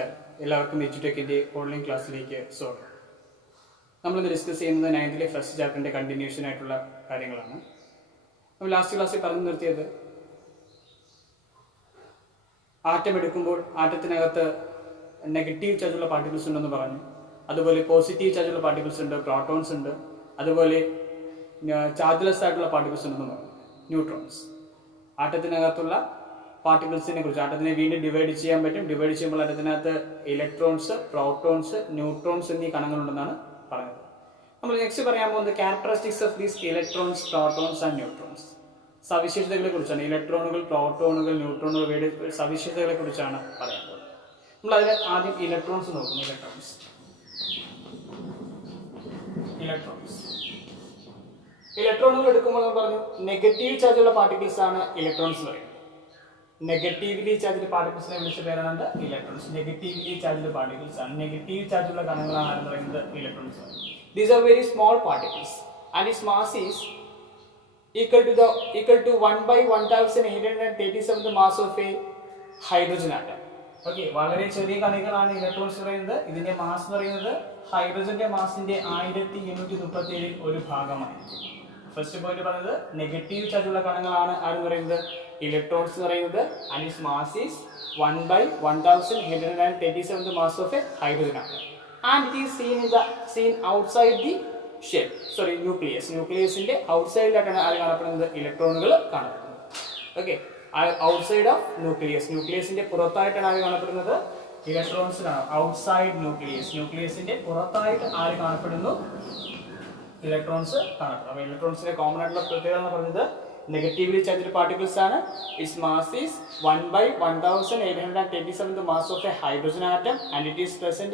നമസ്കാരം. എല്ലാവർക്കും എഡ്യൂടെക്കിൻ്റെ ഓൺലൈൻ ക്ലാസ്സിലേക്ക് സ്വാഗതം. നമ്മളിന്ന് ഡിസ്കസ് ചെയ്യുന്നത് 9th ഫസ്റ്റ് ചാപ്റ്ററിൻ്റെ കണ്ടിന്യൂഷൻ ആയിട്ടുള്ള കാര്യങ്ങളാണ്. നമ്മൾ ലാസ്റ്റ് ക്ലാസ്സിൽ പറഞ്ഞു നിർത്തിയത് ആറ്റം എടുക്കുമ്പോൾ ആറ്റത്തിനകത്ത് നെഗറ്റീവ് ചാർജുള്ള പാർട്ടിക്കിൾസ് ഉണ്ടെന്ന് പറഞ്ഞു. അതുപോലെ പോസിറ്റീവ് ചാർജുള്ള പാർട്ടിക്കിൾസ് ഉണ്ട്, പ്രോട്ടോൺസ് ഉണ്ട്. അതുപോലെ ചാർജ്ലെസ് ആയിട്ടുള്ള പാർട്ടിക്കിൾസ് ഉണ്ടെന്ന് പറഞ്ഞു, ന്യൂട്രോൺസ്. ആറ്റത്തിനകത്തുള്ള പാർട്ടിക്കിൾസിനെ കുറിച്ച്, ആറ്റത്തിനെ വീണ്ടും ഡിവൈഡ് ചെയ്യാൻ പറ്റും. ഡിവൈഡ് ചെയ്യുമ്പോൾ ആറ്റത്തിനകത്ത് ഇലക്ട്രോൺസ്, പ്രോട്ടോൺസ്, ന്യൂട്രോൺസ് എന്നീ കണങ്ങളുണ്ടെന്നാണ് പറഞ്ഞത്. നമ്മൾ നെക്സ്റ്റ് പറയാൻ പോകുന്നത് characteristics of these electrons, protons and neutrons. സവിശേഷതകളെ കുറിച്ചാണ്. ഇലക്ട്രോണുകൾ, പ്രോട്ടോണുകൾ, ന്യൂട്രോണുകളുടെ സവിശേഷതകളെ കുറിച്ചാണ് പറയാൻ പോകുന്നത്. നമ്മൾ അതിൽ ആദ്യം ഇലക്ട്രോൺസ് നോക്കുന്നു. ഇലക്ട്രോണുകൾ എടുക്കുമ്പോൾ നമ്മൾ പറഞ്ഞു നെഗറ്റീവ് ചാർജുള്ള പാർട്ടിക്കിൾസ് ആണ് ഇലക്ട്രോൺസ് പറയുന്നത്. നെഗറ്റീവ്ലി ചാർജ്ഡ് പാർട്ടിക്കിൾസിനെ വിളിച്ച പേരാണ് ഇലക്ട്രോൺസ്. നെഗറ്റീവ്ലി ചാർജ്ഡ് പാർട്ടിക്കിൾസ് ആണ്, നെഗറ്റീവ് ചാർജുള്ള കണങ്ങളാണ് എന്ന് പറയുന്നത് electrons. These are very small particles and it's mass is equal to 1/1837 mass of a hydrogen atom. Okay, വളരെ ചെറിയ കണികളാണ് ഇലക്ട്രോൺസ് പറയുന്നത്. ഇതിന്റെ മാസ് എന്ന് പറയുന്നത് ഹൈഡ്രജന്റെ മാസിന്റെ 1837 ഒരു ഭാഗമായിരിക്കും. ഫസ്റ്റ് പോയിന്റ് പറയുന്നത് നെഗറ്റീവ് ചാർജുള്ള കണങ്ങളാണ് ആരെന്ന് പറയുന്നത് ഇലക്ട്രോൺസ് എന്ന് പറയുന്നത്. And it's mass is 1/1837 mass of a hydrogen atom. And it is seen outside the shell, sorry nucleus. ന്യൂക്ലിയസിന്റെ ഔട്ട്സൈഡിലായിട്ടാണ് ആര് കാണപ്പെടുന്നത് ഇലക്ട്രോണുകൾ കാണപ്പെടുന്നത്. ഓക്കെ, ഔട്ട്സൈഡ് ഓഫ് ന്യൂക്ലിയസ്, ന്യൂക്ലിയസിന്റെ പുറത്തായിട്ടാണ് ആര് കാണപ്പെടുന്നത് ഇലക്ട്രോൺസ് കാണാം. ഔട്ട്സൈഡ് ന്യൂക്ലിയസ്, ന്യൂക്ലിയസിന്റെ പുറത്തായിട്ട് ആര് കാണപ്പെടുന്നു ഇലക്ട്രോൺസ് കാണപ്പെടുന്നു. അപ്പോൾ ഇലക്ട്രോൺസിന്റെ കോമൺ ആയിട്ടുള്ള പ്രത്യേകത എന്ന് പറയുന്നത് നെഗറ്റീവ്ലി ചാർജ്ഡ് പാർട്ടിക്കിൾസ് ആണ്. Its mass is 1/1837 mass of a hydrogen atom and it is present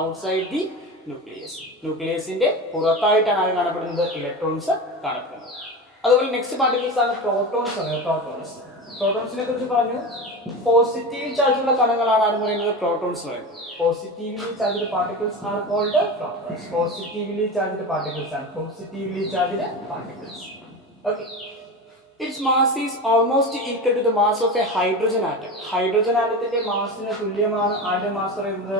outside the nucleus. ന്യൂക്ലിയസിന്റെ പുറത്തായിട്ടാണ് ആര് കാണപ്പെടുന്നത് ഇലക്ട്രോൺസ് കാണപ്പെടുന്നത്. അതുപോലെ നെക്സ്റ്റ് പാർട്ടിക്കിൾസ് ആണ് പ്രോട്ടോൺസ്. പ്രോട്ടോൺസിനെ കുറിച്ച് പറഞ്ഞു. പോസിറ്റീവ് ചാർജുള്ള കണങ്ങളാണ് ആരെന്ന് പറയുന്നത് പ്രോട്ടോൺസ് പറയുന്നത്. Positively charged particles are called protons. Positively charged particles ആണ് positively charged particles. Okay, its mass is almost equal to the mass of a hydrogen atom. Hydrogen ആറ്റത്തിന്റെ മാസിന് തുല്യമാണ് ആരുടെ മാസ് പറയുന്നത്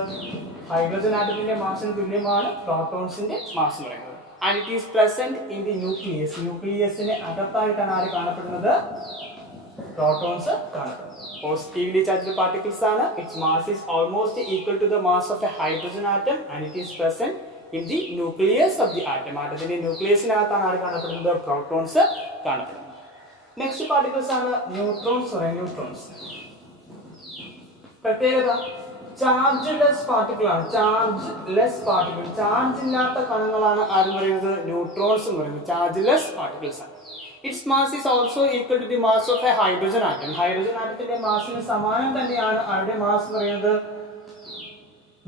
ഹൈഡ്രജൻ ആറ്റത്തിന്റെ മാസിന് തുല്യമാണ് പ്രോട്ടോൺസിന്റെ മാസ് എന്ന് പറയുന്നത്. And it is present in the nucleus. ന്യൂക്ലിയസിന് അകത്തായിട്ടാണ് ആര് കാണപ്പെടുന്നത് പ്രോട്ടോൺസ് കാണപ്പെടുന്നത്. പോസിറ്റീവ്ലി ചാർജ്ഡ് പാർട്ടിക്കിൾസ് ആണ്. its mass is almost equal to the mass of a hydrogen atom and it is present in the nucleus of the atom. ആറ്റത്തിന്റെ ന്യൂക്ലിയസിനകത്താണ് ആര് കാണപ്പെടുന്നത് protons കാണപ്പെടുന്നത്. Next particles ആണ് ന്യൂട്രോൺസ്. ന്യൂട്രോൺസ് പ്രത്യേകത chargeless particle ആണ്. Chargeless particle, charge ഇല്ലാത്ത കണങ്ങളാണ് ആര് പറയുന്നത് ന്യൂട്രോൺസ് എന്ന് പറയുന്നത്. ചാർജ്ലെസ് പാർട്ടിക്കിൾസ് ആണ്. Its mass is also equal to the mass of a hydrogen atom. Hydrogen ആറ്റത്തിന്റെ മാസിന് സമാനം തന്നെയാണ് ആരുടെ മാസ് എന്ന് പറയുന്നത്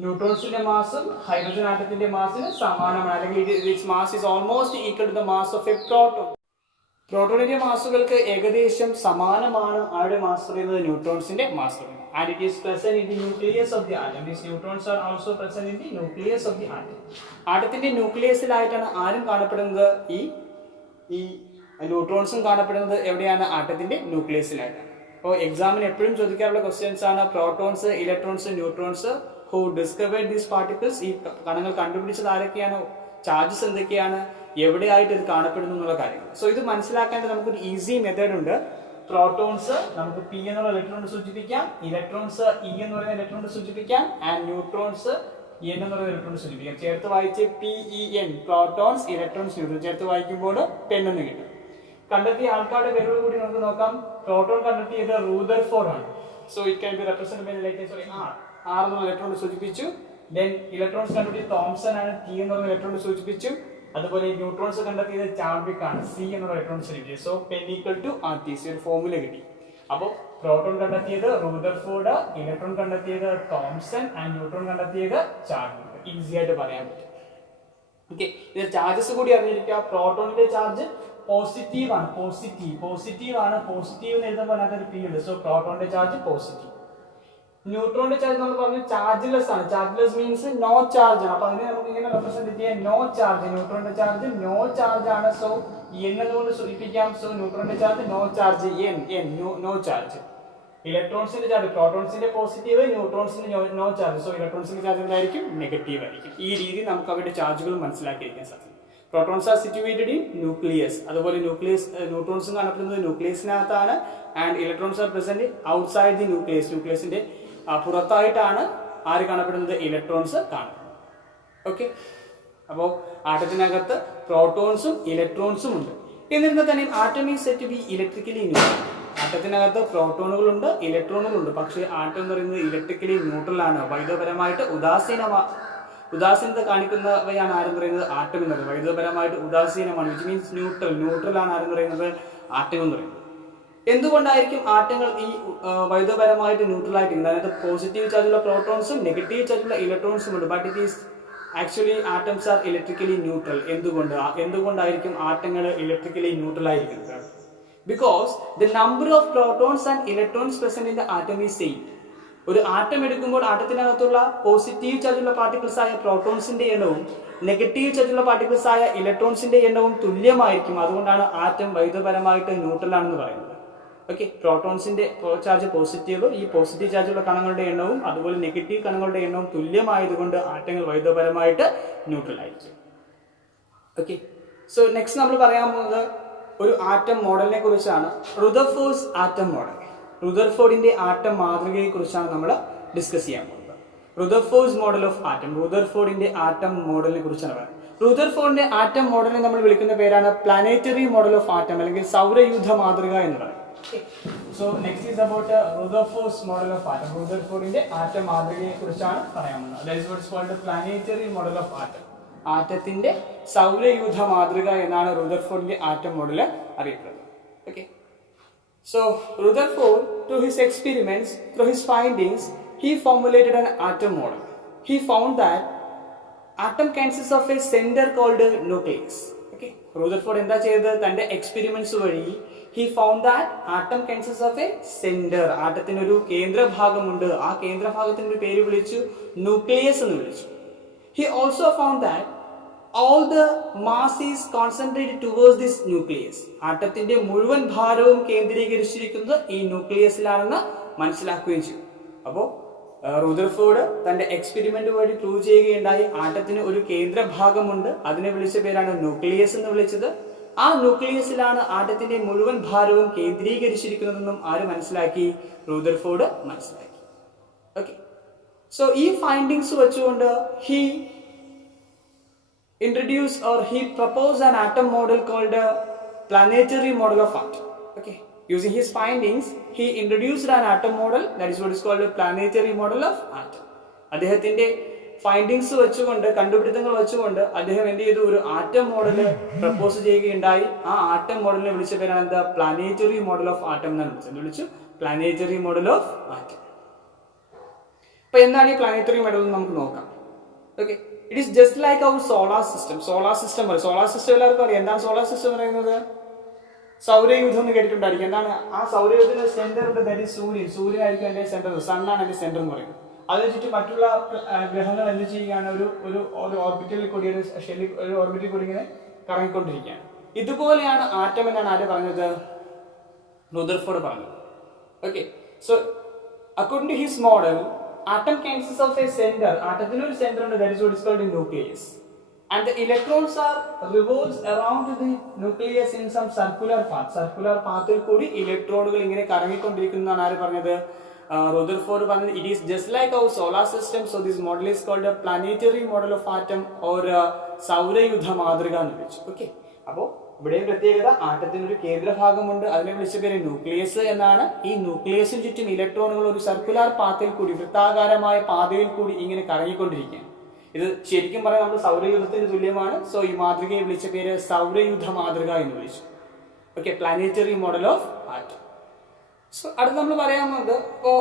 ന്യൂട്രോൺസിന്റെ മാസും ഹൈഡ്രജൻ ആറ്റത്തിന്റെ മാസിന് സമാനമാണ്. അല്ലെങ്കിൽ its mass is almost equal to the mass of a proton. പ്രോട്ടോണിന്റെ മാസുകൾക്ക് ഏകദേശം സമാനമാണ് ആരുടെ മാസ് പറയുന്നത് ന്യൂട്രോൺസിന്റെ മാസ് പറയുന്നത്. And it is present in the nucleus of the atom. These neutrons are also present in the nucleus of the atom. ആറ്റത്തിന്റെ ന്യൂക്ലിയസിലായിട്ടാണ് ആരും കാണപ്പെടുന്നത് ഈ ന്യൂട്രോൺസും കാണപ്പെടുന്നത് എവിടെയാണ് ആറ്റത്തിന്റെ ന്യൂക്ലിയസിലായിട്ടാണ്. അപ്പോൾ എക്സാമിന് എപ്പോഴും ചോദിക്കാറുള്ള ക്വസ്റ്റ്യൻസ് ആണ് protons, electrons, neutrons. Who discovered these particles? ഈ കണങ്ങൾ കണ്ടുപിടിച്ചത് ആരൊക്കെയാണ്? ചാർജസ് എന്തൊക്കെയാണ്? എവിടെയായിട്ട് ഇത് കാണപ്പെടുന്നു എന്നുള്ള കാര്യങ്ങൾ. സോ ഇത് മനസ്സിലാക്കേണ്ട നമുക്കൊരു ഈസി മെത്തേഡ് ഉണ്ട്. പ്രോട്ടോൺസ് നമുക്ക് പി എന്നുള്ള ഇലക്ട്രോൺ സൂചിപ്പിക്കാം, ഇലക്ട്രോൺസ് ഇ എന്ന് പറയുന്ന ഇലക്ട്രോൺ സൂചിപ്പിക്കാം, ആൻഡ് ന്യൂട്രോൺസ് എൻ എന്ന് പറയുന്ന ഇലക്ട്രോൺ സൂചിപ്പിക്കാം. ചേർത്ത് വായിച്ച് PEN, പ്രോട്ടോൺസ്, ഇലക്ട്രോൺസ്, ന്യൂട്രോൺ ചേർത്ത് വായിക്കുമ്പോൾ പെൻ എന്ന് കിട്ടും. കണ്ടെത്തിയ ആൾക്കാരുടെ പേരോട് കൂടി നമുക്ക് നോക്കാം. പ്രോട്ടോൺ കണ്ടെത്തിയത് റൂദർഫോർഡ് ആണ്. So it can be represented by R എന്നുള്ള ഇലക്ട്രോൺ സൂചിപ്പിച്ചു. ദെൻ ഇലക്ട്രോൺസ് കണ്ടെത്തിയത് തോംസൺ ആണ്, T എന്ന് പറയുന്ന ഇലക്ട്രോൺ സൂചിപ്പിച്ചു. അതുപോലെ ന്യൂട്രോൺസ് കണ്ടെത്തിയത് ചാഡ്വിക് ആണ്, C എന്നുള്ള ഇലക്ട്രോൺ സൂചിപ്പിച്ചു. So pen equal to RT, ഒരു ഫോർമുല കിട്ടി. അപ്പോൾ പ്രോട്ടോൺ കണ്ടെത്തിയത് റൂദർഫോർഡ്, ഇലക്ട്രോൺ കണ്ടെത്തിയത് തോംസൺ ആൻഡ് ന്യൂട്രോൺ കണ്ടെത്തിയത് ചാഡ്വിക്. ഈസി ആയിട്ട് പറയാൻ പറ്റും. ഓക്കെ, ഇത് ചാർജസ് കൂടി അറിഞ്ഞിരിക്കുക. പ്രോട്ടോണിന്റെ ചാർജ് പോസിറ്റീവ് ആണ്. പോസിറ്റീവ് എന്ന് എഴുതുമ്പോൾ അതിനകത്ത് ഒരു P ഉണ്ട്. സോ പ്രോട്ടോണിന്റെ ചാർജ് പോസിറ്റീവ്. ന്യൂട്രോണിന്റെ ചാർജ് നമ്മൾ പറഞ്ഞു ചാർജ്ലെസ് ആണ്. ചാർജ്ലെസ് മീൻസ് നോ ചാർജ് ആണ്. അപ്പൊ അതിനെ നമുക്ക് ഇങ്ങനെ റെപ്രസെന്റ് ചെയ്യാം നോ ചാർജ്. ന്യൂട്രോണിന്റെ ചാർജ് നോ ചാർജ് ആണ്. സോ N എന്നുകൊണ്ട് സൂചിപ്പിക്കാം. സോ ന്യൂട്രോണിന്റെ charge no charge, N no charge. ഇലക്ട്രോൺസിന്റെ ചാർജ്, പ്രോട്ടോൺസിന്റെ പോസിറ്റീവ്, ന്യൂട്രോൺസിന്റെ നോ ചാർജ്. സോ ഇലക്ട്രോൺസിന്റെ ചാർജ് എന്തായിരിക്കും? നെഗറ്റീവ് ആയിരിക്കും. ഈ രീതി നമുക്ക് അവരുടെ ചാർജുകൾ മനസ്സിലാക്കിയിരിക്കാൻ സാധിക്കും. Protons are situated in nucleus. അതുപോലെ ന്യൂട്രോൺസും കാണപ്പെടുന്നത് ന്യൂക്ലിയസിനകത്താണ്. And electrons are present outside the nucleus. ന്യൂക്ലിയസിന്റെ പുറത്തായിട്ടാണ് ആര് കാണപ്പെടുന്നത്? ഇലക്ട്രോൺസ് കാണപ്പെടുന്നത്. ഓക്കെ, അപ്പോൾ ആറ്റത്തിനകത്ത് പ്രോട്ടോൺസും ഇലക്ട്രോൺസും ഉണ്ട്. എന്നിരുന്നാൽ തന്നെ atom is set to be electrically neutral. ആറ്റത്തിനകത്ത് പ്രോട്ടോണുകളുണ്ട്, ഇലക്ട്രോണുകളുണ്ട്. പക്ഷേ ആറ്റം എന്ന് പറയുന്നത് ഇലക്ട്രിക്കലി ന്യൂട്രൽ ആണ്. വൈദ്യുതപരമായിട്ട് ഉദാസീനത കാണിക്കുന്നവയാണ് ആരെന്ന് പറയുന്നത്? ആറ്റം എന്ന് പറയുന്നത്. വൈദ്യുതപരമായിട്ട് ഉദാസീനമാണ്, വിച്ച് മീൻസ് ന്യൂട്രൽ ആണ് ആരെന്ന് പറയുന്നത്? ആറ്റം എന്ന് പറയുന്നത്. എന്തുകൊണ്ടായിരിക്കും ആറ്റങ്ങൾ ഈ വൈദ്യുതപരമായിട്ട് ന്യൂട്രൽ ആയിട്ടിരിക്കുന്നത്? അതായത് പോസിറ്റീവ് ചാർജുള്ള പ്രോട്ടോൺസും നെഗറ്റീവ് ചാർജുള്ള ഇലക്ട്രോൺസും ഉണ്ട്. But it is actually atoms are electrically neutral. എന്തുകൊണ്ടായിരിക്കും ആറ്റങ്ങൾ ഇലക്ട്രിക്കലി ന്യൂട്രൽ ആയിരിക്കുന്നത്? Because the number of protons and electrons present in the atom is same. ഒരു ആറ്റം എടുക്കുമ്പോൾ ആറ്റത്തിനകത്തുള്ള പോസിറ്റീവ് ചാർജുള്ള പാർട്ടിക്കിൾസ് ആയ പ്രോട്ടോൺസിന്റെ എണ്ണവും നെഗറ്റീവ് ചാർജുള്ള പാർട്ടിക്കിൾസ് ആയ ഇലക്ട്രോൺസിന്റെ എണ്ണവും തുല്യമായിരിക്കും. അതുകൊണ്ടാണ് ആറ്റം വൈദ്യുതപരമായിട്ട് ന്യൂട്രൽ ആണെന്ന് പറയുന്നത്. ഓക്കെ, പ്രോട്ടോൺസിന്റെ ചാർജ് പോസിറ്റീവ്, ഈ പോസിറ്റീവ് ചാർജുള്ള കണങ്ങളുടെ എണ്ണവും അതുപോലെ നെഗറ്റീവ് കണങ്ങളുടെ എണ്ണവും തുല്യമായതുകൊണ്ട് ആറ്റങ്ങൾ വൈദ്യുതപരമായിട്ട് ന്യൂട്രൽ ആയിരിക്കും. ഓക്കെ, സോ നെക്സ്റ്റ് നമ്മൾ പറയാൻ പോകുന്നത് ഒരു ആറ്റം മോഡലിനെ കുറിച്ചാണ്. Rutherford's atom model. റുദർഫോർഡിന്റെ ആറ്റം മാതൃകയെ കുറിച്ചാണ് നമ്മൾ ഡിസ്കസ് ചെയ്യാൻ പോകുന്നത്. Rutherford's model of atom. റുദർഫോർഡിന്റെ ആറ്റം മോഡലിനെ കുറിച്ചാണ് പറയുന്നത്. റുദർഫോർഡിന്റെ ആറ്റം മോഡലിനെ നമ്മൾ വിളിക്കുന്ന പേരാണ് പ്ലാനറ്ററി മോഡൽ ഓഫ് ആറ്റം, അല്ലെങ്കിൽ സൗരയൂഥ മാതൃക എന്ന് പറയും. So next is about Rutherford's model of atom. റുദർഫോർഡിന്റെ ആറ്റം മാതൃകയെ കുറിച്ചാണ് പറയാൻ പോകുന്നത്. That is what is called planetary model of atom. ആറ്റത്തിന്റെ സൗരയൂഥ മാതൃക എന്നാണ് റുദർഫോർഡിന്റെ ആറ്റം മോഡൽ അറിയപ്പെടുന്നത്. Okay, so Rutherford through his experiments, through his findings, he formulated an atom model. He found that atom consists of a center called nucleus. Okay, Rutherford എന്താ ചെയ്തത്? തന്റെ experiments വഴി he found that atom consists of a center. ആറ്റത്തിന് ഒരു കേന്ദ്രഭാഗമുണ്ട്. ആ കേന്ദ്രഭാഗത്തിന്റെ ഒരു പേര് വിളിച്ചു ന്യൂക്ലിയസ് എന്ന് വിളിച്ചു. He also found that all the mass is concentrated towards this nucleus. ആറ്റത്തിന്റെ മുഴുവൻ ഭാരവും കേന്ദ്രീകരിച്ചിരിക്കുന്നത് ഈ ന്യൂക്ലിയസിലാണെന്ന് മനസ്സിലാക്കുകയും ചെയ്തു. അപ്പോൾ റുദർഫോർഡ് തന്റെ എക്സ്പെരിമെന്റ് വഴി പ്രൂവ് ചെയ്യുകയുണ്ടായി ആറ്റത്തിന് ഒരു കേന്ദ്രഭാഗമുണ്ട്. അതിനെ വിളിച്ച പേരാണ് ന്യൂക്ലിയസ് എന്ന് വിളിച്ചത്. ആ ന്യൂക്ലിയസിലാണ് ആറ്റത്തിന്റെ മുഴുവൻ ഭാരവും കേന്ദ്രീകരിച്ചിരിക്കുന്നതെന്നും ആര് മനസ്സിലാക്കി? റുദർഫോർഡ് മനസ്സിലാക്കി. ഓക്കെ, സോ ഈ ഫൈൻഡിങ്സ് വെച്ചുകൊണ്ട് he introduced or he proposed an atom model called a planetary model of atom. Okay, using his findings he introduced an atom model, that is what is called a planetary model of atom. അദ്ദേഹത്തിന്റെ findings വെച്ചുകൊണ്ട്, കണ്ടുപിടുത്തങ്ങൾ വെച്ചുകൊണ്ട് അദ്ദേഹം എന്ത് ചെയ്തു? ഒരു atom model propose ചെയ്യുകയുണ്ടായി. ആ ആറ്റം മോഡലിനെ വിളിച്ച പേരാണ് എന്താ? പ്ലാനറ്ററി മോഡൽ ഓഫ് ആറ്റം എന്നാണ് വിളിച്ചു പ്ലാനറ്ററി മോഡൽ ഓഫ് ആറ്റം. അപ്പൊ എന്താണ് ഈ പ്ലാനറ്ററി മോഡൽ എന്ന് നമുക്ക് നോക്കാം. Okay, it is just like our solar system. Solar system എല്ലാവർക്കും അറിയാം. എന്താണ് സോളാർ സിസ്റ്റം എന്ന് പറയുന്നത്? സൗരയൂഥം എന്ന് കേട്ടിട്ടുണ്ടായിരിക്കും. എന്താണ് ആ സൗരയൂഥത്തിന്റെ സെന്റർ ഉണ്ട്? ദാറ്റ് ഈസ് സൂര്യൻ. സൂര്യനായിരിക്കും അതിന്റെ സെന്റർ, സണ്ണാണ് അതിന്റെ സെന്റർ എന്ന് പറയുന്നത്. അതിന് ചുറ്റും മറ്റുള്ള ഗ്രഹങ്ങൾ എന്ത് ചെയ്യുകയാണ്? ഒരു ഓർബിറ്റിൽ കൂടി, ഒരു ഓർബിറ്റിൽ കൂടി ഇങ്ങനെ കറങ്ങിക്കൊണ്ടിരിക്കുകയാണ്. ഇതുപോലെയാണ് ആറ്റം എന്നാണ് ആര് പറഞ്ഞത്? റുദർഫോർഡ് പറഞ്ഞത്. Okay, so according to his model, atom consists of a center. ആറ്റത്തിന് ഒരു സെന്റർ ഉണ്ട്. That is what is called a nucleus. And the electrons are revolves around the nucleus in some circular path. Circular pathil കൂടി ഇലക്ട്രോണുകൾ ഇങ്ങനെ കറങ്ങിക്കൊണ്ടിരിക്കുന്നതാണ് ആര് പറഞ്ഞത്? Rutherford പറഞ്ഞത്. It is just like our solar system. So this model is called a planetary model of atom or സൗരയൂഥ മാതൃക എന്ന് വിളിച്ചു. Okay, അപ്പോൾ ഇവിടെയും പ്രത്യേകത, ആറ്റത്തിന് ഒരു കേന്ദ്രഭാഗമുണ്ട്. അതിനെ വിളിച്ച പേര് ന്യൂക്ലിയസ് എന്നാണ്. ഈ ന്യൂക്ലിയസിന് ചുറ്റും ഇലക്ട്രോണുകൾ ഒരു സർക്കുലർ പാത്തിൽ കൂടി, വൃത്താകാരമായ പാതയിൽ കൂടി ഇങ്ങനെ കറങ്ങിക്കൊണ്ടിരിക്കുകയാണ്. ഇത് ശരിക്കും പറയാൻ നമ്മൾ സൗരയൂഥത്തിന് തുല്യമാണ്. സോ ഈ മാതൃകയെ വിളിച്ച പേര് സൗരയൂഥ മാതൃക എന്ന് വിളിച്ചു. Okay, planetary model of atom. So അടുത്ത് നമ്മൾ പറയാൻ പോകുന്നത്, ഇപ്പോൾ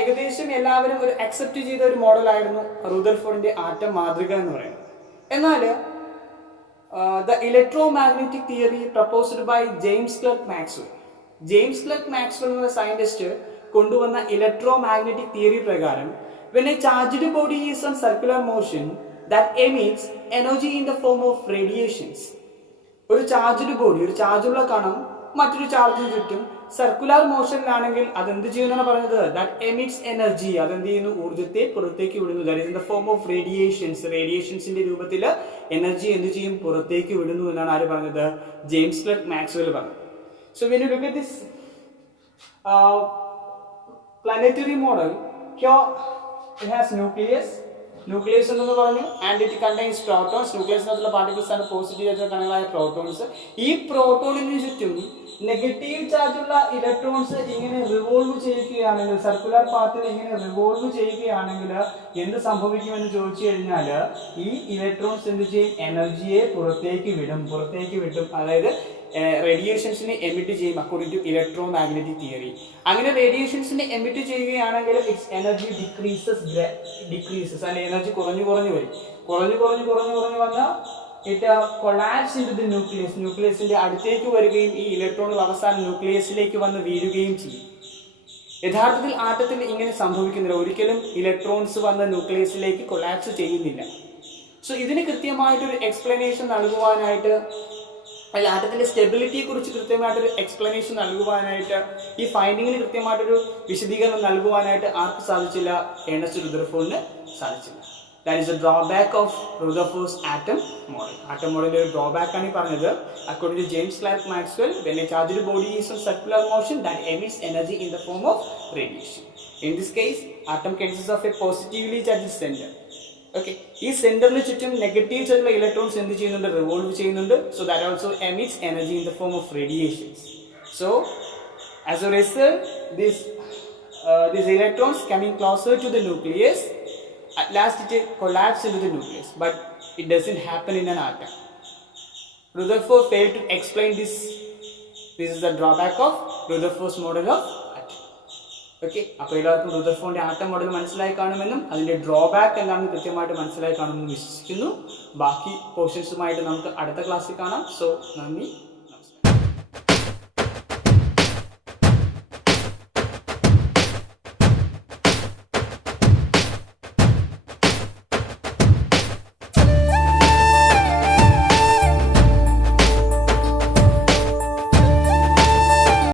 ഏകദേശം എല്ലാവരും ഒരു അക്സെപ്റ്റ് ചെയ്ത ഒരു മോഡലായിരുന്നു റുദർഫോർഡിന്റെ ആറ്റം മാതൃക എന്ന് പറയുന്നത്. എന്നാൽ the electromagnetic theory proposed by James Clerk Maxwell. James Clerk Maxwell എന്ന സയന്റിസ്റ്റ് കൊണ്ടുവന്ന ഇലക്ട്രോമാഗ്നറ്റിക് തിയറി പ്രകാരം, when a charged body is on circular motion that emits energy in the form of radiations. ഒരു charged body, ഒരു ചാർജുള്ള കണം മറ്റൊരു ചാർജിന് ചുറ്റും. Circular മോഷനിലാണെങ്കിൽ അതെന്ത് ചെയ്യുമെന്നാണ് പറഞ്ഞത്? That emits energy. അതെന്ത് ചെയ്യുന്നു? ഊർജ്ജത്തെ പുറത്തേക്ക് വിടുന്നു. That is in the form of radiations. റേഡിയേഷൻസിന്റെ രൂപത്തിൽ എനർജി എന്ത് ചെയ്യും? പുറത്തേക്ക് വിടുന്നു എന്നാണ് ആര് പറഞ്ഞത്? ജെയിംസ് ക്ലർക്ക് മാക്സ്വെൽ പറഞ്ഞത്. So when you look at this planetary model, here it has nucleus എന്ന് പറഞ്ഞു, and it contains protons. nucleus എന്നുള്ള പാർട്ടിക്കിൾസ് ആണ് പോസിറ്റീവ് ചാർജ് കണങ്ങളായ പ്രോട്ടോൺസ്. ഈ പ്രോട്ടോണിന് ചുറ്റും നെഗറ്റീവ് ചാർജുള്ള ഇലക്ട്രോൺസ് ഇങ്ങനെ റിവോൾവ് ചെയ്യുകയാണെങ്കിൽ, സർക്കുലർ പാത്തിൽ ഇങ്ങനെ റിവോൾവ് ചെയ്യുകയാണെങ്കിൽ എന്ത് സംഭവിക്കുമെന്ന് ചോദിച്ചു കഴിഞ്ഞാൽ ഈ ഇലക്ട്രോൺസ് എന്ത് ചെയ്യും? എനർജിയെ പുറത്തേക്ക് വിടും. അതായത് റേഡിയേഷൻസിനെ എമിറ്റ് ചെയ്യും according to electromagnetic theory. അങ്ങനെ റേഡിയേഷൻസിനെ എമിറ്റ് ചെയ്യുകയാണെങ്കിൽ ഇറ്റ്സ് എനർജി ഡിക്രീസസ് അതിന്റെ എനർജി കുറഞ്ഞു വന്നാൽ it collapse into the ന്യൂക്ലിയസിന്റെ അടുത്തേക്ക് വരികയും ഈ ഇലക്ട്രോണുകൾ അവസാനം ന്യൂക്ലിയസിലേക്ക് വന്ന് വീഴുകയും ചെയ്യും. യഥാർത്ഥത്തിൽ ആറ്റത്തിൽ ഇങ്ങനെ സംഭവിക്കുന്നില്ല. ഒരിക്കലും ഇലക്ട്രോൺസ് വന്ന് ന്യൂക്ലിയസിലേക്ക് കൊളാപ്സ് ചെയ്യുന്നില്ല. സോ ഇതിന് കൃത്യമായിട്ടൊരു എക്സ്പ്ലനേഷൻ നൽകുവാനായിട്ട്, അല്ല ആറ്റത്തിന്റെ സ്റ്റെബിലിറ്റിയെ കുറിച്ച് കൃത്യമായിട്ടൊരു എക്സ്പ്ലനേഷൻ നൽകുവാനായിട്ട്, ഈ ഫൈൻഡിങ്ങിന് കൃത്യമായിട്ടൊരു വിശദീകരണം നൽകുവാനായിട്ട് ആർക്ക് സാധിച്ചില്ല? ഏണസ്റ്റ് റുദർഫോർഡിന് സാധിച്ചില്ല. That is a drawback of Rutherford's atom model. Atom മോഡലിന്റെ ഒരു ഡ്രോബാക്ക് ആണ് ഈ പറഞ്ഞത്. According to James Clerk Maxwell, when a charged body is in circular motion that emits energy in the form of radiation. In this case, atom consists of a positively charged center. Okay, ഈ സെന്ററിന് ചുറ്റും negative ചാർജുള്ള electrons എന്ത് ചെയ്യുന്നുണ്ട്? Revolve ചെയ്യുന്നുണ്ട്. So that also emits energy in the form of radiations. So as A result these electrons coming closer to the nucleus, at last it collapses into the nucleus, but it doesn't happen in an atom. Rutherford failed to explain this. This is the drawback of Rutherford's model of atom. Okay, അപ്പോൾ എല്ലാവർക്കും റുദർഫോർഡിന്റെ atom model മനസ്സിലായി കാണുമെന്നും അതിന്റെ drawback എന്താണെന്ന് കൃത്യമായിട്ട് മനസ്സിലായി കാണുമെന്ന് വിശ്വസിക്കുന്നു. ബാക്കി പോർഷൻസുമായിട്ട് നമുക്ക് അടുത്ത ക്ലാസ്സിൽ കാണാം. സോ നന്ദി.